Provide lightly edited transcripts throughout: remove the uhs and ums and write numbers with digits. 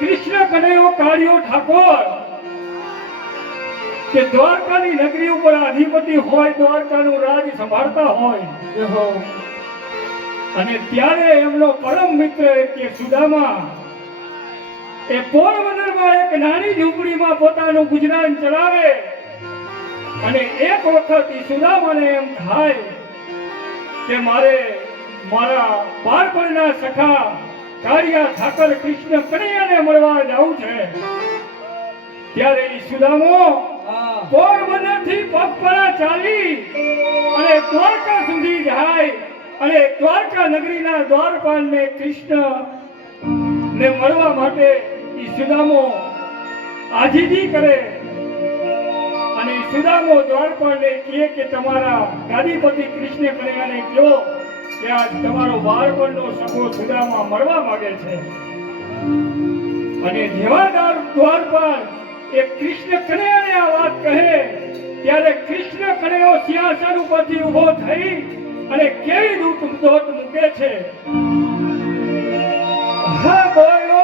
કૃષ્ણ કનૈયો કાળિયો ઠાકોર કે દ્વારકાની નગરી ઉપર અધિપતિ હોય, દ્વારકાનું રાજ સંભાળતા હોય, અને ત્યારે એમનો પરમ મિત્ર કે સુદામા એ પોરબંદરમાં એક નાની ઝૂંપડીમાં પોતાનું ગુજરાન ચલાવે, અને એક વખત એ સુદામાને એમ થાય કે મારે મારા બાળપણના સખા કાળિયા ઠાકર કૃષ્ણ કનૈયાને મળવા જવું છે. ત્યારે એ સુદામો પોરબંદરથી પગપાળા ચાલી અને દ્વારકા સુધી જાય, અને દ્વારકા નગરીના દ્વારપાલને કૃષ્ણ ને મળવા માટે એ સુદામો આજીજી કરે, અને સુદામો દ્વારપાલને કહે કે તમારા ગાદીપતિ કૃષ્ણ કનૈયાને કહો કે આ તમારો બાળપણનો સખો સુદામા મળવા માંગે છે. અને જેવા દ્વારપાલ એ કૃષ્ણ કનૈયાને આ વાત કહે ત્યારે કૃષ્ણ કનૈયો સિંહાસન ઉપરથી ઊભો થઈ અને કેવી દોટ મૂકે છે. હા બોલો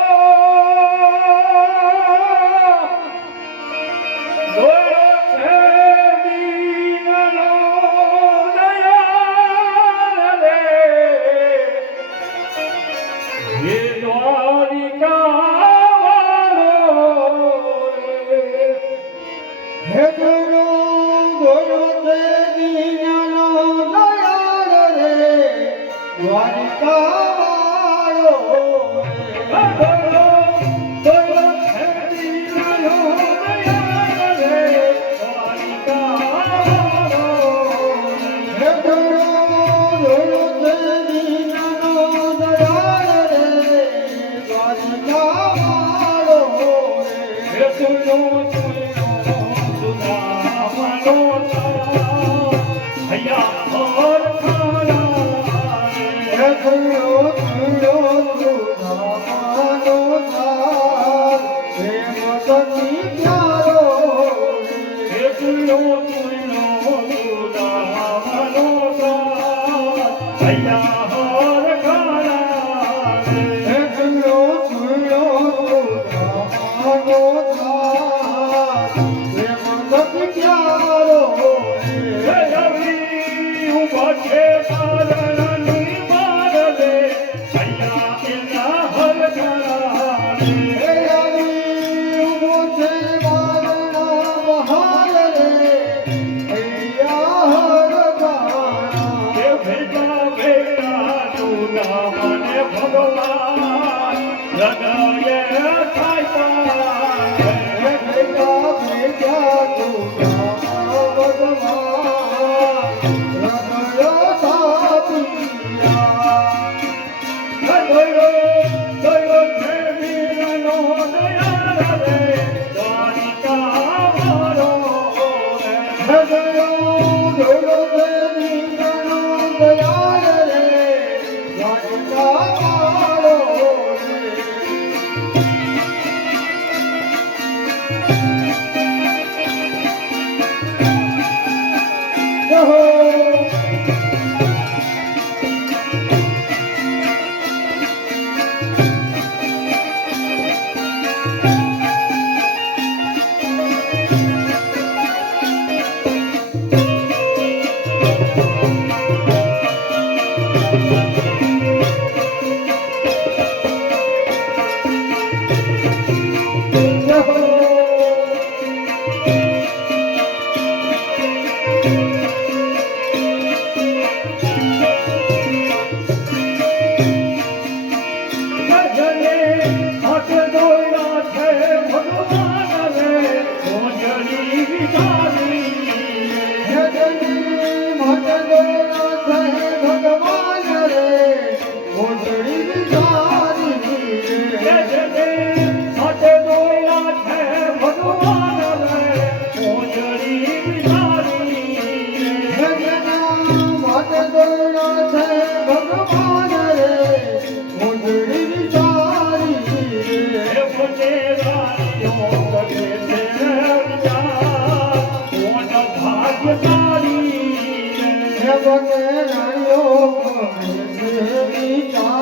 ભગવાન હે બકે રાયો દેવી ચા